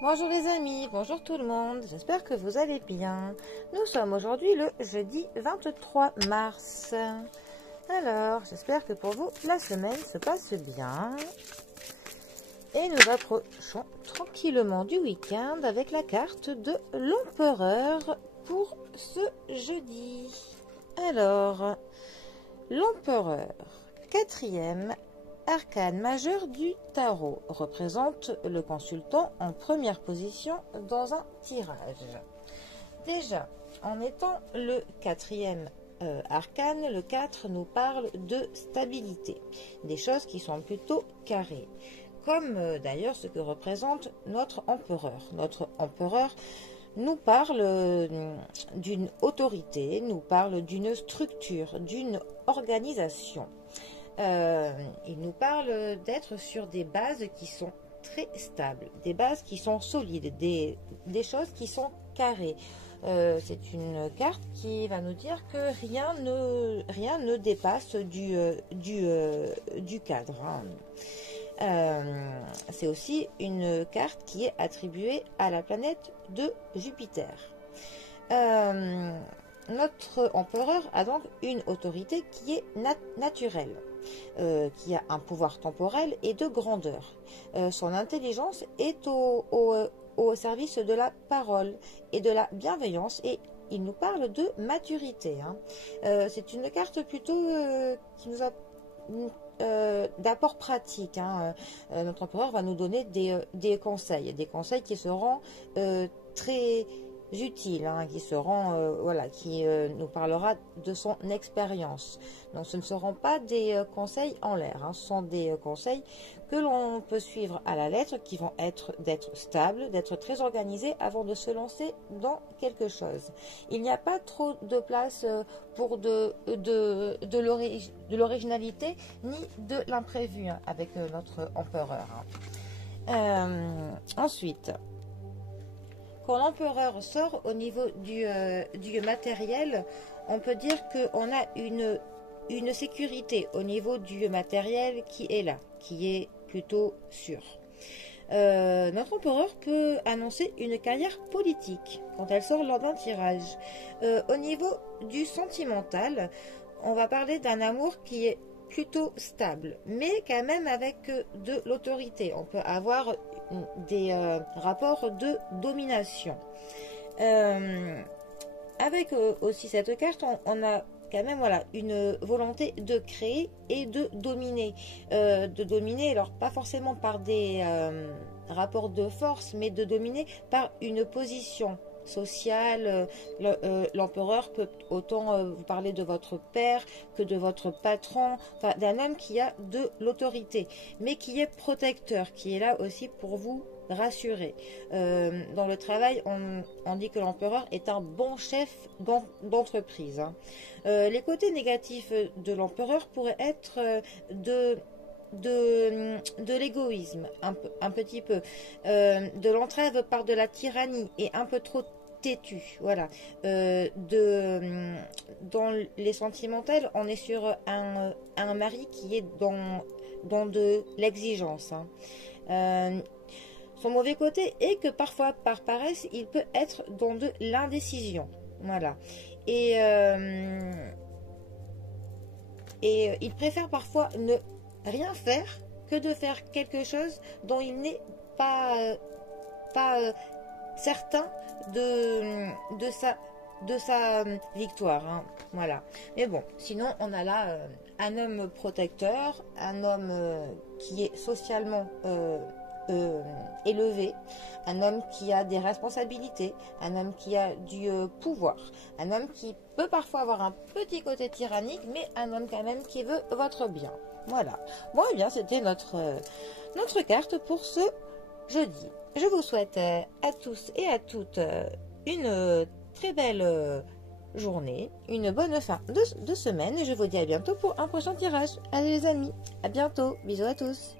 Bonjour les amis, bonjour tout le monde, j'espère que vous allez bien. Nous sommes aujourd'hui le jeudi 23 mars. Alors, j'espère que pour vous, la semaine se passe bien. Et nous approchons tranquillement du week-end avec la carte de l'empereur pour ce jeudi. Alors, l'empereur, quatrième arcane majeur du tarot, représente le consultant en première position dans un tirage. Déjà, en étant le quatrième arcane, le 4 nous parle de stabilité, des choses qui sont plutôt carrées, comme d'ailleurs ce que représente notre empereur. Notre empereur nous parle d'une autorité, nous parle d'une structure, d'une organisation. Il nous parle d'être sur des bases qui sont très stables, des bases qui sont solides, des choses qui sont carrées. C'est une carte qui va nous dire que rien ne dépasse du cadre. C'est aussi une carte qui est attribuée à la planète de Jupiter. Notre empereur a donc une autorité qui est naturelle, qui a un pouvoir temporel et de grandeur. Son intelligence est au service de la parole et de la bienveillance, et il nous parle de maturité. C'est une carte plutôt qui nous a d'apport pratique. Notre empereur va nous donner des conseils qui seront très utiles, qui seront qui nous parlera de son expérience. Donc ce ne seront pas des conseils en l'air, ce sont des conseils que l'on peut suivre à la lettre, qui vont être d'être stable, d'être très organisé avant de se lancer dans quelque chose. Il n'y a pas trop de place pour de l'originalité ni de l'imprévu avec notre empereur. Ensuite, quand l'empereur sort au niveau du matériel, on peut dire qu'on a une sécurité au niveau du matériel qui est là, qui est plutôt sûre. Notre empereur peut annoncer une carrière politique quand elle sort lors d'un tirage. Au niveau du sentimental, on va parler d'un amour qui est plutôt stable, mais quand même avec de l'autorité. On peut avoir des rapports de domination. Avec aussi cette carte, on a quand même une volonté de créer et de dominer. Alors pas forcément par des rapports de force, mais de dominer par une position sociale. L'empereur peut autant vous parler de votre père que de votre patron, d'un homme qui a de l'autorité, mais qui est protecteur, qui est là aussi pour vous rassurer. Dans le travail, on dit que l'empereur est un bon chef d'entreprise. Les côtés négatifs de l'empereur pourraient être de l'égoïsme, un petit peu, de l'entrave par de la tyrannie et un peu trop têtu. Voilà. Dans les sentimentales, on est sur un mari qui est dans de l'exigence. Son mauvais côté est que parfois, par paresse, il peut être dans de l'indécision. Voilà. Et il préfère parfois ne rien faire que de faire quelque chose dont il n'est pas certain de sa victoire. Voilà. Mais bon, sinon on a là un homme protecteur, un homme qui est socialement élevé, un homme qui a des responsabilités, un homme qui a du pouvoir, un homme qui peut parfois avoir un petit côté tyrannique, mais un homme quand même qui veut votre bien. Voilà. Bon, et bien, c'était notre carte pour ce jeudi. Je vous souhaite à tous et à toutes une très belle journée, une bonne fin de semaine, et je vous dis à bientôt pour un prochain tirage. Allez les amis, à bientôt, bisous à tous.